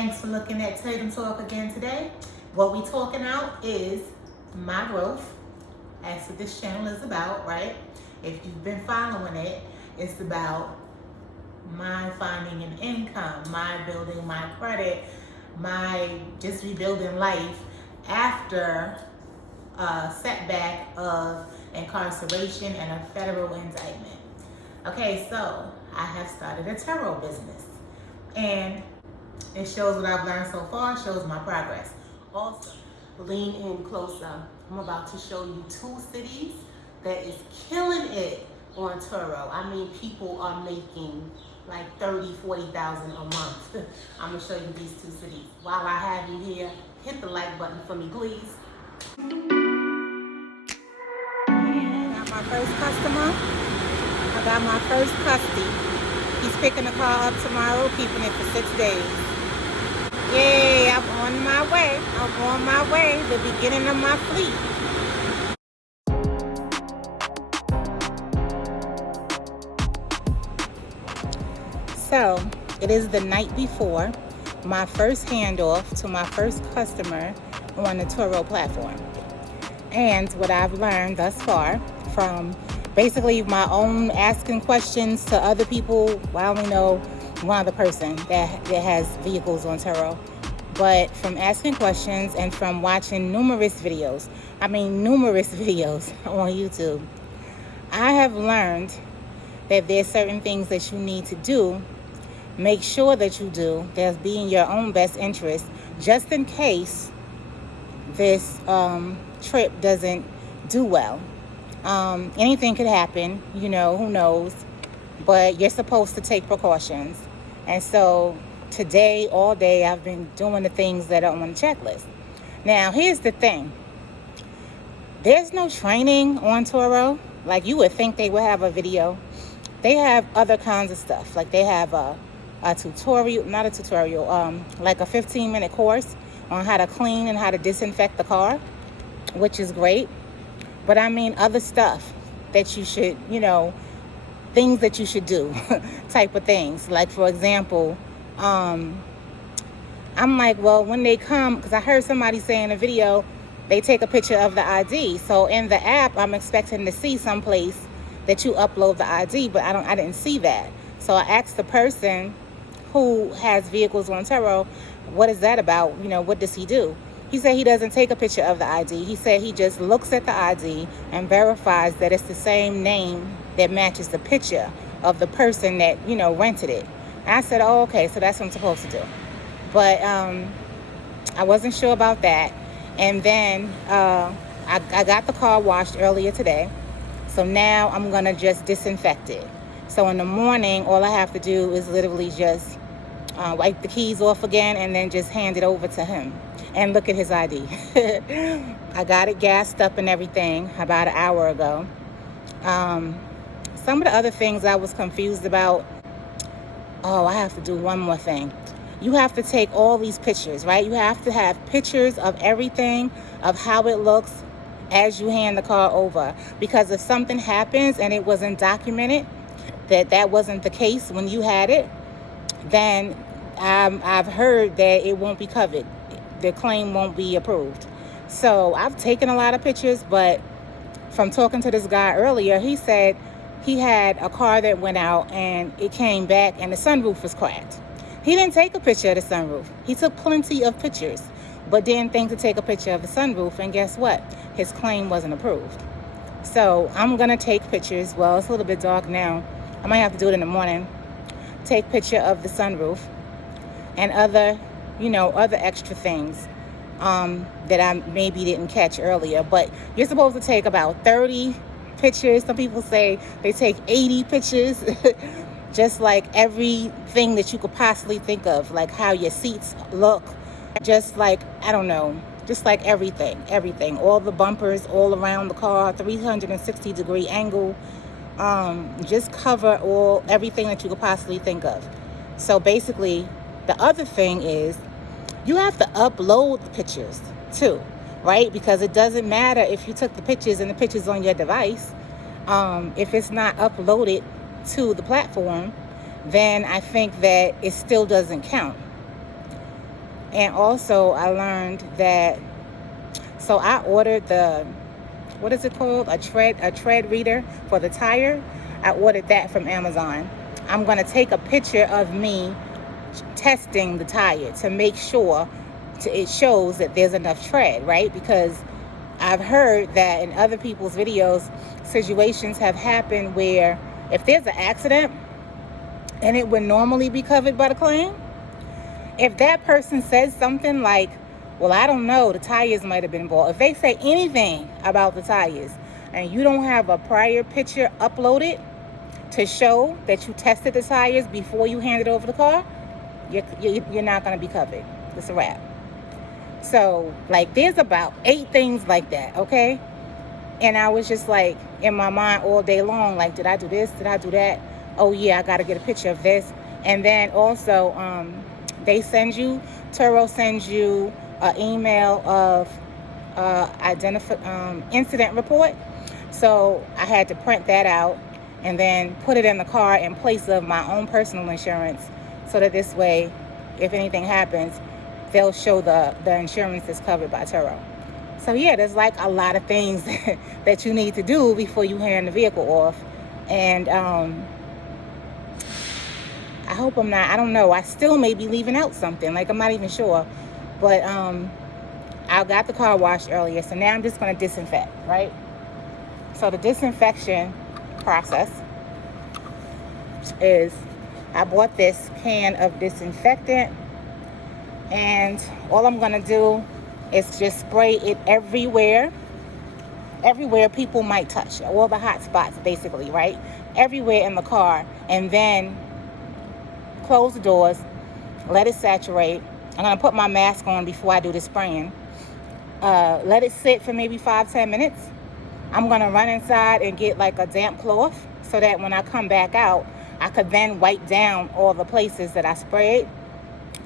Thanks for looking at Tatum Talk again today. What we talking out is my growth. That's what this channel is about, right? If you've been following it, it's about my finding an income, my building my credit, my just rebuilding life after a setback of incarceration and a federal indictment. Okay, so I have started a Turo business, and it shows what I've learned so far, shows my progress. Also, lean in closer. I'm about to show you 2 cities that is killing it on Turo. I mean, people are making like 30, 40,000 a month. I'm gonna show you these 2 cities. While I have you here, hit the like button for me, please. Got my first customer. I got my first custody. He's picking the car up tomorrow, keeping it for 6 days. Yay, I'm on my way. I'm on my way, the beginning of my fleet. So, it is the night before my first handoff to my first customer on the Turo platform. And what I've learned thus far from basically my own asking questions to other people, well, I only know one other person that has vehicles on Turo, but from asking questions and from watching numerous videos on YouTube, I have learned that there's certain things that you need to do, make sure that you do, that's be in your own best interest, just in case this trip doesn't do well. Anything could happen, who knows, but you're supposed to take precautions. And so today, all day, I've been doing the things that are on the checklist. Now, here's the thing. There's no training on Turo. Like, you would think they would have a video. They have other kinds of stuff. Like, they have a tutorial, not a tutorial, like a 15-minute course on how to clean and how to disinfect the car, which is great. But I mean other stuff that you should, things that you should do type of things. Like, for example, I'm like, well, when they come, because I heard somebody say in a video, they take a picture of the ID. So in the app, I'm expecting to see someplace that you upload the ID, but I didn't see that. So I asked the person who has vehicles on Turo, what is that about? What does he do? He said he doesn't take a picture of the ID. He said he just looks at the ID and verifies that it's the same name that matches the picture of the person that, rented it. And I said, oh, okay, so that's what I'm supposed to do. But I wasn't sure about that. And then I got the car washed earlier today. So now I'm going to just disinfect it. So in the morning, all I have to do is literally just wipe the keys off again and then just hand it over to him and look at his ID. I got it gassed up and everything about an hour ago. Some of the other things I was confused about. Oh, I have to do one more thing. You have to take all these pictures, right? You have to have pictures of everything, of how it looks as you hand the car over. Because if something happens and it wasn't documented, that wasn't the case when you had it, then I've heard that it won't be covered. The claim won't be approved. So I've taken a lot of pictures, but from talking to this guy earlier, he said he had a car that went out and it came back and the sunroof was cracked. He didn't take a picture of the sunroof. He took plenty of pictures, but didn't think to take a picture of the sunroof, and guess what? His claim wasn't approved. So I'm gonna take pictures. Well, it's a little bit dark now. I might have to do it in the morning. Take picture of the sunroof and other extra things that I maybe didn't catch earlier. But you're supposed to take about 30 pictures. Some people say they take 80 pictures. Just like everything that you could possibly think of, like how your seats look, just like, I don't know, just like everything, all the bumpers all around the car, 360-degree angle, just cover everything that you could possibly think of. So basically, the other thing is you have to upload the pictures too, right? Because it doesn't matter if you took the pictures and the pictures on your device. If it's not uploaded to the platform, then I think that it still doesn't count. And also I learned that, so I ordered the, what is it called? A tread reader for the tire. I ordered that from Amazon. I'm going to take a picture of me testing the tire to make sure it shows that there's enough tread, right? Because I've heard that in other people's videos, situations have happened where if there's an accident and it would normally be covered by the claim, if that person says something like, well, I don't know, the tires might have been bought. If they say anything about the tires and you don't have a prior picture uploaded to show that you tested the tires before you handed over the car, you're not going to be covered. It's a wrap. So, like, there's about 8 things like that, okay? And I was just like in my mind all day long, like, did I do this? Did I do that? Oh yeah, I got to get a picture of this. And then also, Turo sends you an email of incident report. So I had to print that out and then put it in the car in place of my own personal insurance, so that this way, if anything happens, they'll show the insurance is covered by Turo. So yeah, there's like a lot of things that you need to do before you hand the vehicle off. And I hope I'm not, I don't know, I still may be leaving out something, like I'm not even sure. But I got the car washed earlier, so now I'm just going to disinfect, right? So the disinfection process is, I bought this can of disinfectant, and all I'm going to do is just spray it everywhere people might touch, all the hot spots basically, right? Everywhere in the car, and then close the doors, let it saturate. I'm going to put my mask on before I do the spraying. Let it sit for maybe 5-10 minutes. I'm going to run inside and get like a damp cloth so that when I come back out, I could then wipe down all the places that I sprayed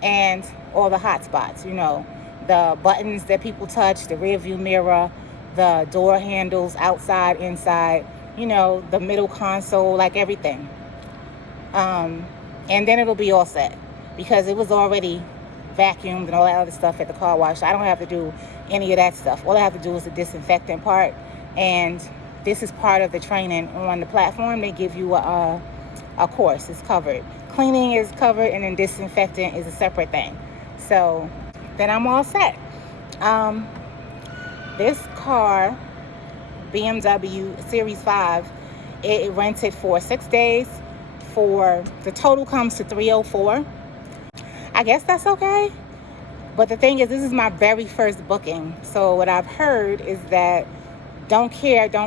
and all the hot spots, you know, the buttons that people touch, the rear view mirror, the door handles, outside, inside, you know, the middle console, like everything. And then it'll be all set because it was already vacuumed and all that other stuff at the car wash. I don't have to do any of that stuff. All I have to do is the disinfectant part. And this is part of the training on the platform. They give you a course. It's covered. Cleaning is covered, and then disinfectant is a separate thing. So then I'm all set. This car, BMW Series 5, it rented for 6 days. For the total comes to $304. I guess that's okay. But the thing is, this is my very first booking. So what I've heard is that don't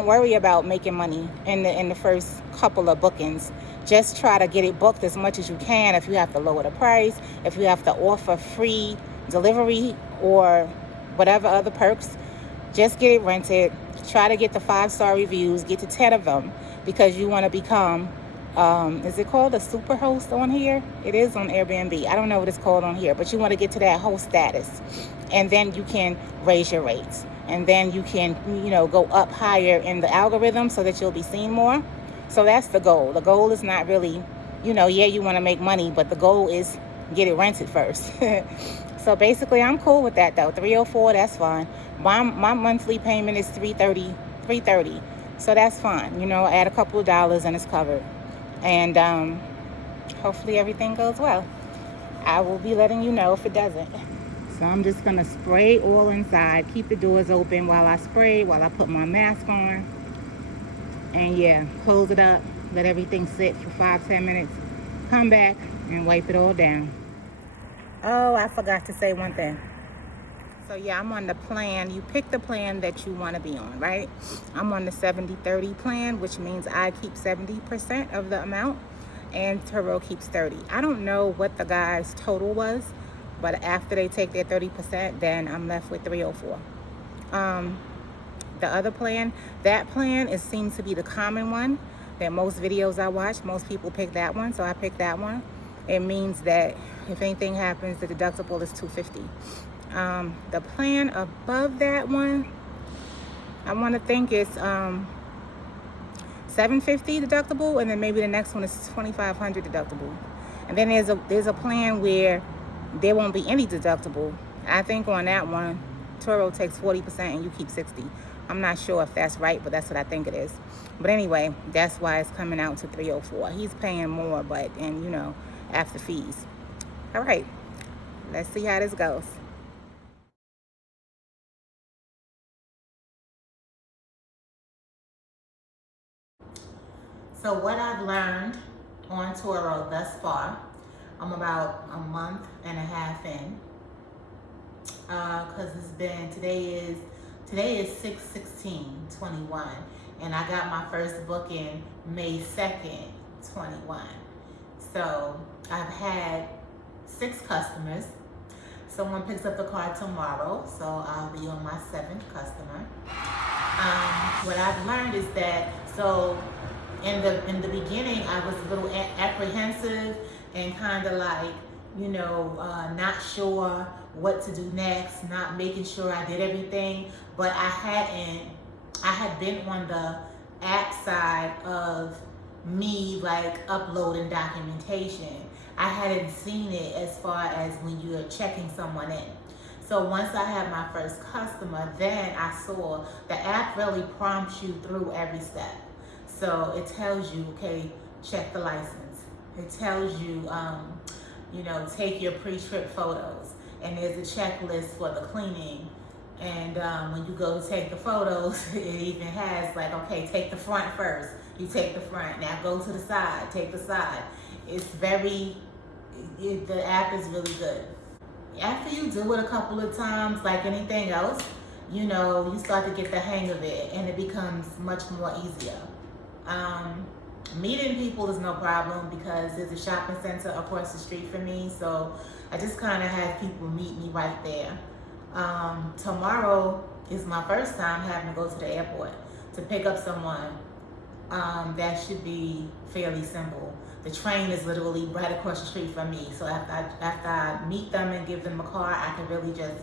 worry about making money in the first couple of bookings. Just try to get it booked as much as you can. If you have to lower the price, if you have to offer free delivery or whatever other perks, just get it rented. Try to get the 5-star reviews, get to 10 of them, because you want to become, is it called a super host on here? It is on Airbnb. I don't know what it's called on here, but you want to get to that host status. And then you can raise your rates. And then you can, you know, go up higher in the algorithm so that you'll be seen more. So that's the goal. The goal is not really, you know, yeah, you want to make money, but the goal is get it rented first. So basically, I'm cool with that though. $304, that's fine. My monthly payment is $330. So that's fine. You know, add a couple of dollars and it's covered. And hopefully everything goes well. I will be letting you know if it doesn't. So I'm just going to spray all inside. Keep the doors open while I spray, while I put my mask on. And yeah, close it up. Let everything sit for 5-10 minutes. Come back and wipe it all down. Oh, I forgot to say one thing. So yeah, I'm on the plan. You pick the plan that you want to be on, right? I'm on the 70-30 plan, which means I keep 70% of the amount and Turo keeps 30. I don't know what the guy's total was, but after they take their 30%, then I'm left with 304. The other plan, that plan seems to be the common one that most videos I watch, most people pick that one, so I picked that one. It means that if anything happens, the deductible is $250. The plan above that one, I want to think it's $750 deductible, and then maybe the next one is $2,500 deductible. And then there's a plan where there won't be any deductible. I think on that one, Turo takes 40% and you keep 60. I'm not sure if that's right, but that's what I think it is. But anyway, that's why it's coming out to $304. He's paying more, but, and you know, after fees. All right, let's see how this goes. So what I've learned on Turo thus far, I'm about a month and a half in, because it's been, today is 6/16/21, and I got my first booking May 2nd, 21. So I've had 6 customers. Someone picks up the car tomorrow, so I'll be on my 7th customer. What I've learned is that, so in the beginning, I was a little apprehensive and kind of like, you know, not sure what to do next, not making sure I did everything, but I had been on the app side of me like uploading documentation. I hadn't seen it as far as when you're checking someone in. So once I had my first customer, then I saw the app really prompts you through every step. So it tells you, okay, check the license. It tells you, you know, take your pre-trip photos. And there's a checklist for the cleaning. And when you go to take the photos, it even has like, okay, take the front first. You take the front. Now go to the side. Take the side. It's very, the app is really good. After you do it a couple of times, like anything else, you know, you start to get the hang of it and it becomes much more easier. Meeting people is no problem because there's a shopping center across the street from me, so I just kind of have people meet me right there. Tomorrow is my first time having to go to the airport to pick up someone. That should be fairly simple. The train is literally right across the street from me, so after I meet them and give them a car, I can really just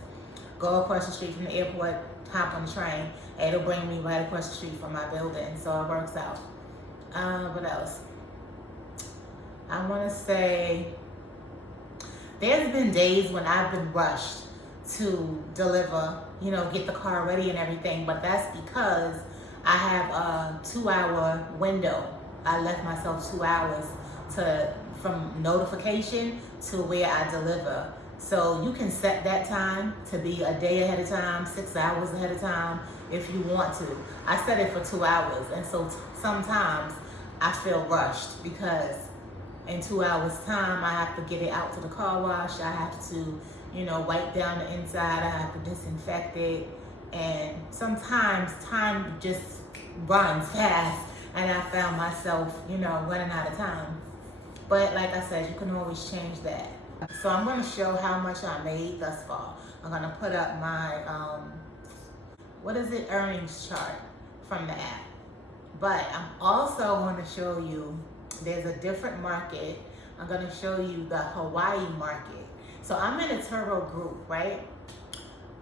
go across the street from the airport, hop on the train, and it'll bring me right across the street from my building, so it works out. What else? I want to say there's been days when I've been rushed to deliver, you know, get the car ready and everything, but that's because I have a 2-hour window. I left myself 2 hours from notification to where I deliver. So you can set that time to be a day ahead of time, 6 hours ahead of time if you want to. I set it for 2 hours, and so sometimes I feel rushed because in 2 hours time I have to get it out to the car wash. I have to, you know, wipe down the inside. I have to disinfect it, and sometimes time just runs fast and I found myself, you know, running out of time. But like I said, you can always change that. So I'm going to show how much I made thus far. I'm going to put up my, earnings chart from the app. But I'm also going to show you, there's a different market. I'm going to show you the Hawaii market. So I'm in a Turo group, right?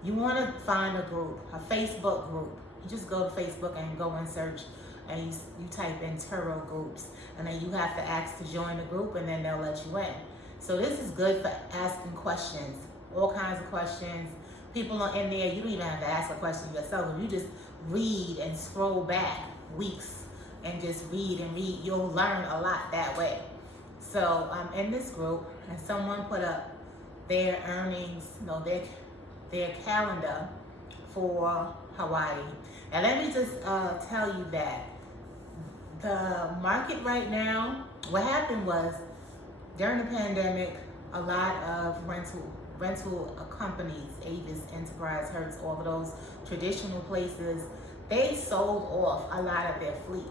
You want to find a group, a Facebook group. You just go to Facebook and go and search, and you type in Turo groups, and then you have to ask to join the group, and then they'll let you in. So this is good for asking questions, all kinds of questions. People are in there, you don't even have to ask a question yourself. If you just read and scroll back weeks and just read and read, you'll learn a lot that way. So I'm in this group, and someone put up their earnings, their calendar for Hawaii. And let me just tell you that the market right now, what happened was during the pandemic, a lot of rental companies, Avis, Enterprise, Hertz, all of those traditional places, they sold off a lot of their fleet.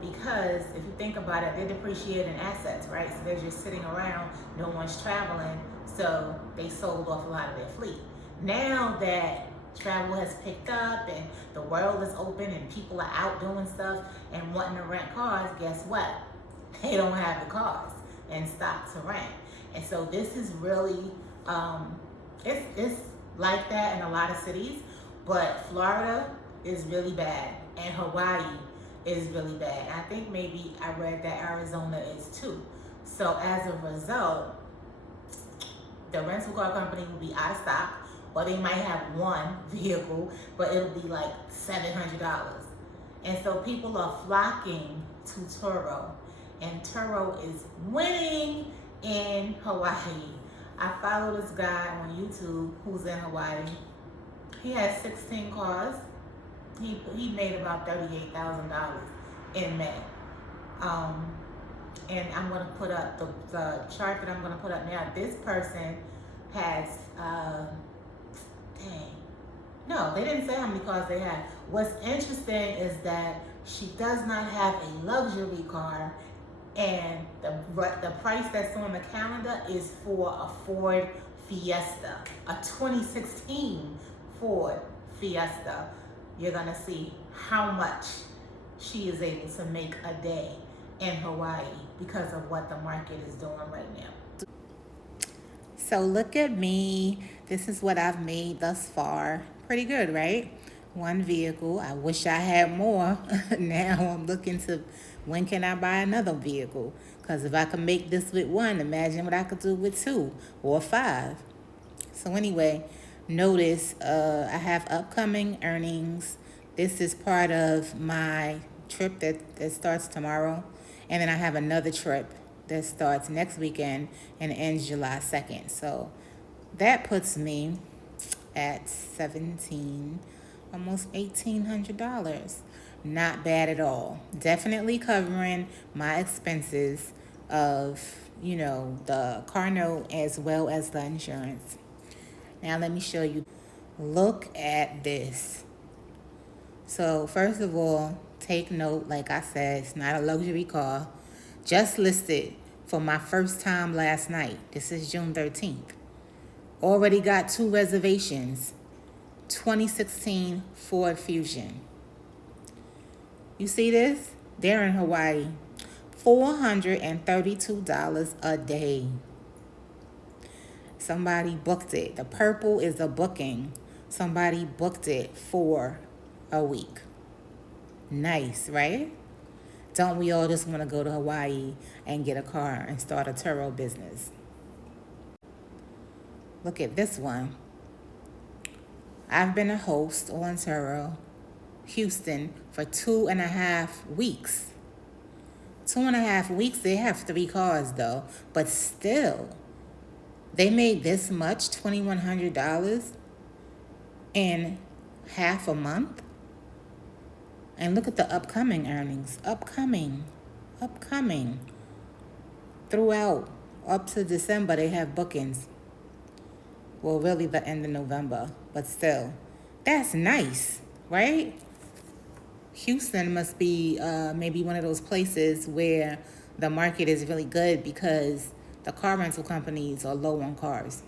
Because if you think about it, they're depreciating assets, right? So they're just sitting around, no one's traveling, so they sold off a lot of their fleet. Now that travel has picked up and the world is open and people are out doing stuff and wanting to rent cars, guess what? They don't have the cars in stock to rent. And so this is really, it's like that in a lot of cities, but Florida is really bad and Hawaii is really bad. I think maybe I read that Arizona is too. So as a result, the rental car company will be out of stock, or they might have one vehicle, but it'll be like $700. And so people are flocking to Turo, and Turo is winning in Hawaii. I follow this guy on YouTube who's in Hawaii. He has 16 cars. He made about $38,000 in May. And I'm gonna put up the chart that I'm gonna put up now. This person has, no, they didn't say how many cars they had. What's interesting is that she does not have a luxury car, and the price that's on the calendar is for a Ford Fiesta, a 2016 Ford Fiesta. You're gonna see how much she is able to make a day in Hawaii because of what the market is doing right now. So look at me. This is what I've made thus far. Pretty good, right? One vehicle. I wish I had more. Now I'm looking to, when can I buy another vehicle? Because if I can make this with one, imagine what I could do with 2 or 5. So anyway, notice I have upcoming earnings. This is part of my trip that starts tomorrow. And then I have another trip that starts next weekend and ends July 2nd. So that puts me at almost $1,800. Not bad at all. Definitely covering my expenses of, the car note as well as the insurance. Now let me show you. Look at this. So first of all, take note, like I said, it's not a luxury car. Just listed for my first time last night. This is June 13th. Already got 2 reservations. 2016 Ford Fusion. You see this? They're in Hawaii. $432 a day. Somebody booked it. The purple is a booking. Somebody booked it for a week. Nice, right? Don't we all just want to go to Hawaii and get a car and start a Turo business? Look at this one. I've been a host on Turo Houston for 2.5 weeks. 2.5 weeks, they have 3 cars though, but still, they made this much, $2,100 in half a month. And look at the upcoming earnings. Upcoming. Throughout, up to December, they have bookings. Well, really the end of November, but still. That's nice, right? Houston must be maybe one of those places where the market is really good because the car rental companies are low on cars.